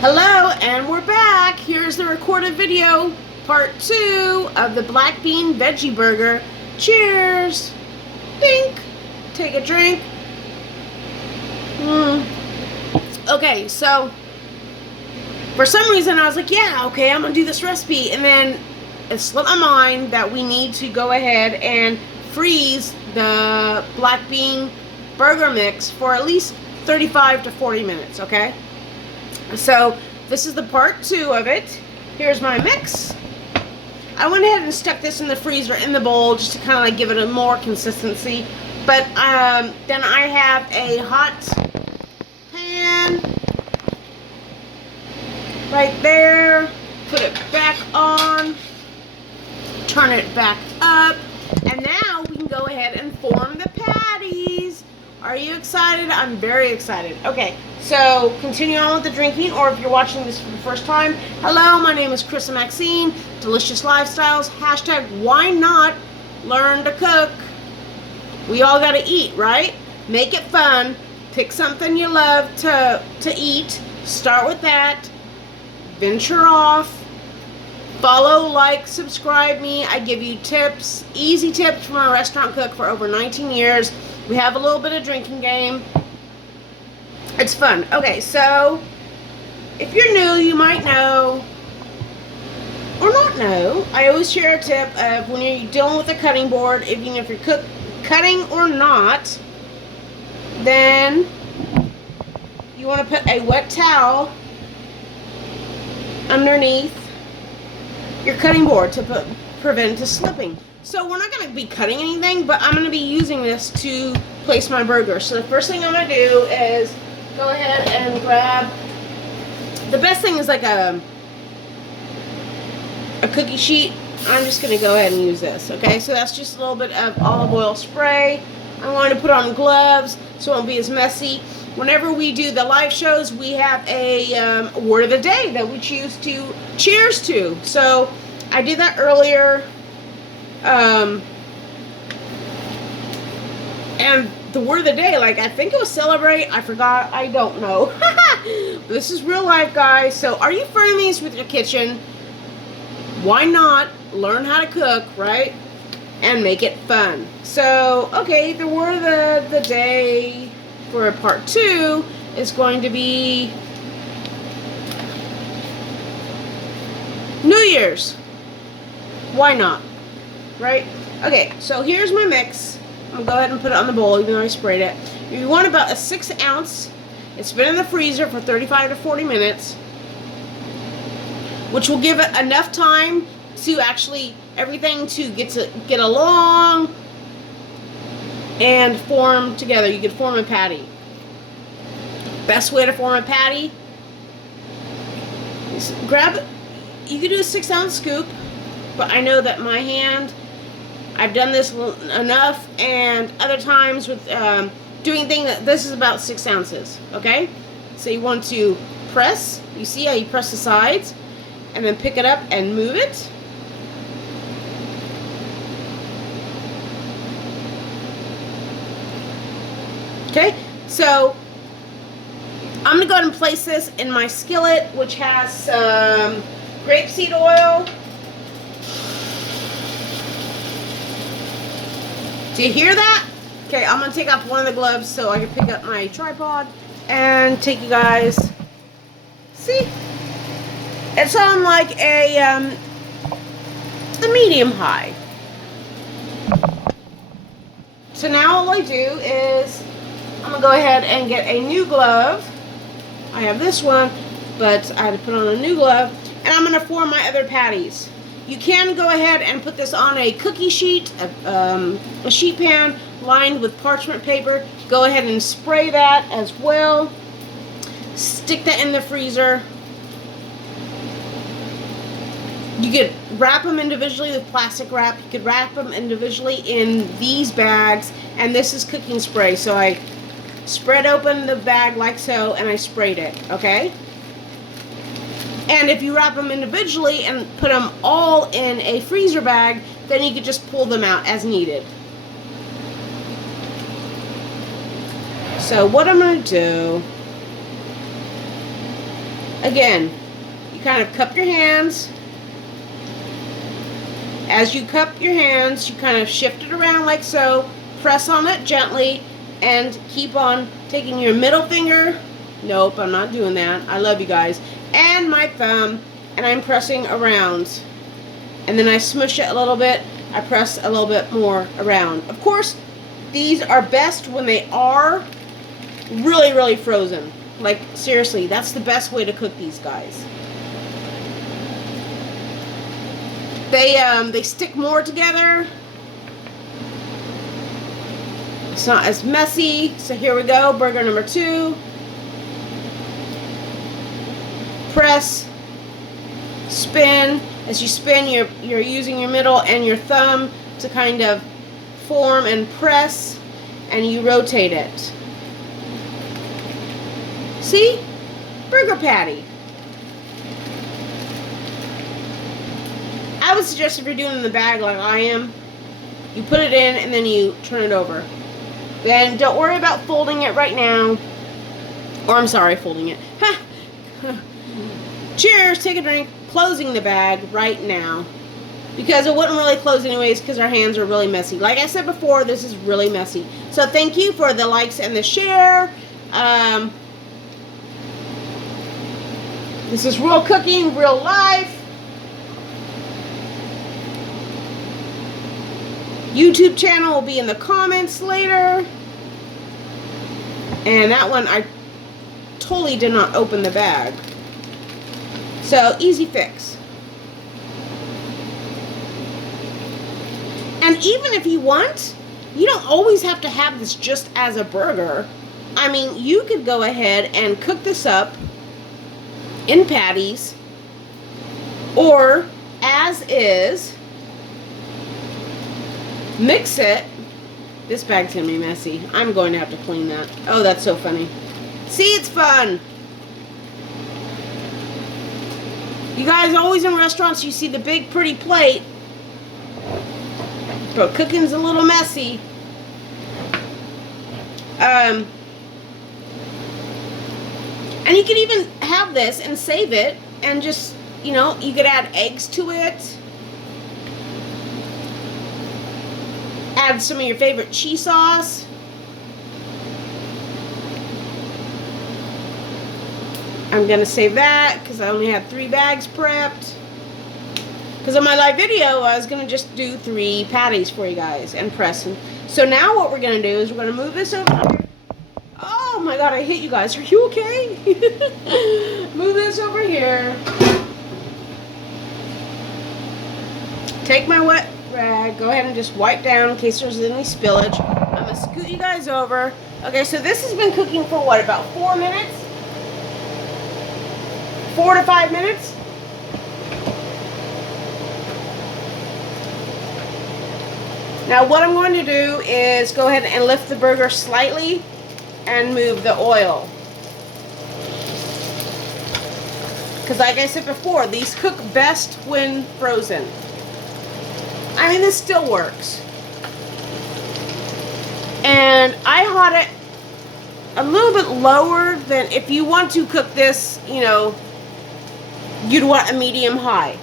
Hello, and we're back. Here's the recorded video, part 2 of the black bean veggie burger. Cheers. Dink. Take a drink. Okay, so for some reason I was like, yeah, okay, I'm gonna do this recipe, and then it slipped my mind that we need to go ahead and freeze the black bean burger mix for at least 35 to 40 minutes, okay? So this is the part 2 of it. Here's my mix. I went ahead and stuck this in the freezer in the bowl just to kind of like give it a more consistency. But then I have a hot pan right there. Put it back on. Turn it back up. And now we can go ahead and form the patties. Are you excited? I'm very excited. Okay, so continue on with the drinking, or if you're watching this for the first time, hello, my name is Chris and Maxine. Delicious Lifestyles, hashtag why not learn to cook. We all gotta eat, right? Make it fun. Pick something you love to eat. Start with that. Venture off. Follow, like, subscribe me. I give you tips, easy tips from a restaurant cook for over 19 years. We have a little bit of drinking game. It's fun. Okay, so if you're new, you might know or not know. I always share a tip of when you're dealing with a cutting board, even if you're cutting or not, then you want to put a wet towel underneath your cutting board to prevent it slipping. So we're not going to be cutting anything, but I'm going to be using this to place my burger. So the first thing I'm going to do is go ahead and grab, the best thing is like a cookie sheet. I'm just going to go ahead and use this, okay? So that's just a little bit of olive oil spray. I'm going to put on gloves so it won't be as messy. Whenever we do the live shows, we have a word of the day that we choose to cheers to. So I did that earlier. And the word of the day, like, I think it was celebrate. I forgot. I don't know. This is real life, guys. So are you frenemies with your kitchen? Why not learn how to cook, right? And make it fun. So, okay, the word of the day for part 2 is going to be New Year's. Why not? Right? Okay, so here's my mix. I'm going to go ahead and put it on the bowl, even though I sprayed it. You want about a 6 ounce. It's been in the freezer for 35 to 40 minutes, which will give it enough time to actually everything to get along and form together. You can form a patty. Best way to form a patty is grab, you can do a 6 ounce scoop, but I know that my hand, I've done this enough, and other times with doing things, that this is about 6 ounces, okay? So you want to press, you see how you press the sides, and then pick it up and move it. Okay, so I'm going to go ahead and place this in my skillet, which has some grapeseed oil. Do you hear that? Okay, I'm going to take off one of the gloves so I can pick up my tripod and take you guys. See? It's on like a medium high. So now all I do is I'm going to go ahead and get a new glove. I have this one, but I had to put on a new glove. And I'm going to form my other patties. You can go ahead and put this on a cookie sheet, a sheet pan lined with parchment paper. Go ahead and spray that as well. Stick that in the freezer. You could wrap them individually with plastic wrap. You could wrap them individually in these bags. And this is cooking spray. So I spread open the bag like so, and I sprayed it, okay? And if you wrap them individually and put them all in a freezer bag, then you could just pull them out as needed. So what I'm going to do Again, you kind of cup your hands. As you cup your hands, you kind of shift it around like so, press on it gently, and keep on taking your middle finger. Nope, I'm not doing that. I love you guys. And my thumb, and I'm pressing around. And then I smush it a little bit. I press a little bit more around. Of course, these are best when they are really, really frozen. Like, seriously, that's the best way to cook these guys. They stick more together. It's not as messy. So here we go, burger number 2. Press, spin. As you spin, you're using your middle and your thumb to kind of form and press, and you rotate it. See? Burger patty. I would suggest if you're doing it in the bag like I am, you put it in and then you turn it over. Then don't worry about folding it right now. Or I'm sorry, folding it. Cheers, take a drink. Closing the bag right now. Because it wouldn't really close anyways because our hands are really messy. Like I said before, this is really messy. So thank you for the likes and the share. This is real cooking, real life. YouTube channel will be in the comments later. And that one, I totally did not open the bag. So, easy fix. And even if you want, you don't always have to have this just as a burger. I mean, you could go ahead and cook this up in patties or as is. Mix it. This bag's gonna be messy. I'm going to have to clean that. Oh, that's so funny. See, it's fun. You guys, always in restaurants, you see the big, pretty plate. But cooking's a little messy. And you can even have this and save it. And just, you know, you could add eggs to it. Add some of your favorite cheese sauce. I'm going to save that because I only had 3 bags prepped. Because on my live video, I was going to just do 3 patties for you guys and press them. So now what we're going to do is we're going to move this over here. Oh my God, I hit you guys. Are you okay? Move this over here. Take my wet rag, go ahead and just wipe down in case there's any spillage. I'm going to scoot you guys over. Okay, so this has been cooking for what, about 4 minutes? 4 to 5 minutes? Now what I'm going to do is go ahead and lift the burger slightly and move the oil. Because like I said before, these cook best when frozen. I mean, this still works. And I hot it a little bit lower than if you want to cook this, you know, you'd want a medium high.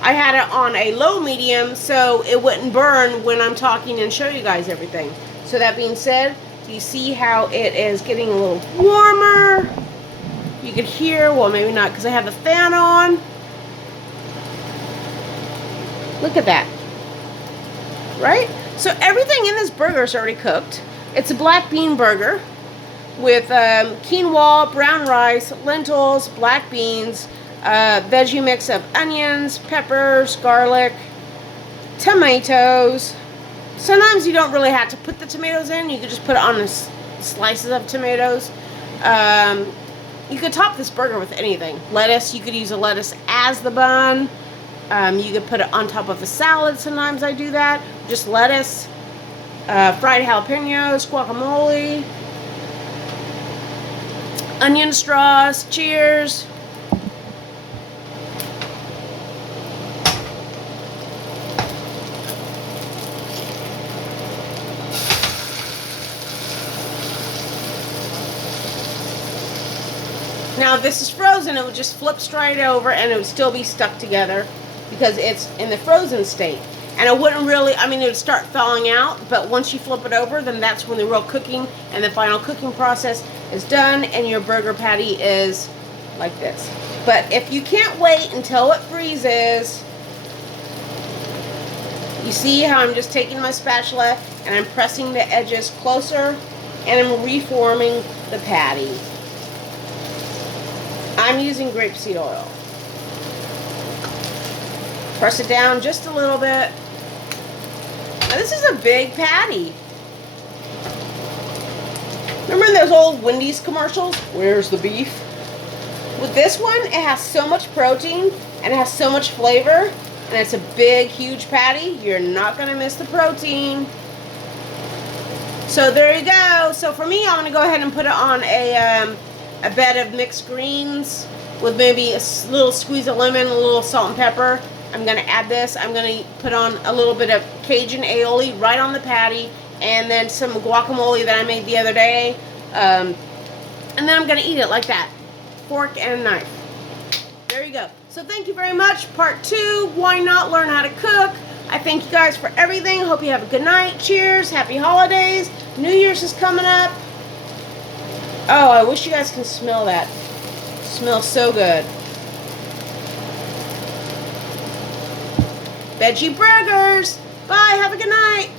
I had it on a low medium so it wouldn't burn when I'm talking and show you guys everything. So that being said, you see how it is getting a little warmer. You could hear, well maybe not because I have the fan on. Look at that. Right? So everything in this burger is already cooked. It's a black bean burger with quinoa, brown rice, lentils, black beans, veggie mix of onions, peppers, garlic, tomatoes. Sometimes you don't really have to put the tomatoes in. You could just put it on slices of tomatoes. You could top this burger with anything. Lettuce, you could use a lettuce as the bun. You could put it on top of a salad. Sometimes I do that. Just lettuce, fried jalapenos, guacamole, onion straws. Cheers. Now if this is frozen, it would just flip straight over and it would still be stuck together because it's in the frozen state. And it wouldn't really, I mean, it would start thawing out, but once you flip it over, then that's when the real cooking and the final cooking process is done, and your burger patty is like this. But if you can't wait until it freezes, you see how I'm just taking my spatula and I'm pressing the edges closer and I'm reforming the patty. I'm using grapeseed oil. Press it down just a little bit. Now, this is a big patty. Remember in those old Wendy's commercials? Where's the beef? With this one, it has so much protein and it has so much flavor, and it's a big, huge patty. You're not going to miss the protein. So there you go. So for me, I'm going to go ahead and put it on a bed of mixed greens with maybe a little squeeze of lemon, a little salt and pepper. I'm going to add this. I'm going to put on a little bit of Cajun aioli right on the patty, and then some guacamole that I made the other day. And then I'm going to eat it like that. Fork and knife. There you go. So thank you very much. Part 2, why not learn how to cook? I thank you guys for everything. Hope you have a good night. Cheers. Happy holidays. New Year's is coming up. Oh, I wish you guys can smell that. It smells so good. Veggie burgers. Bye. Have a good night.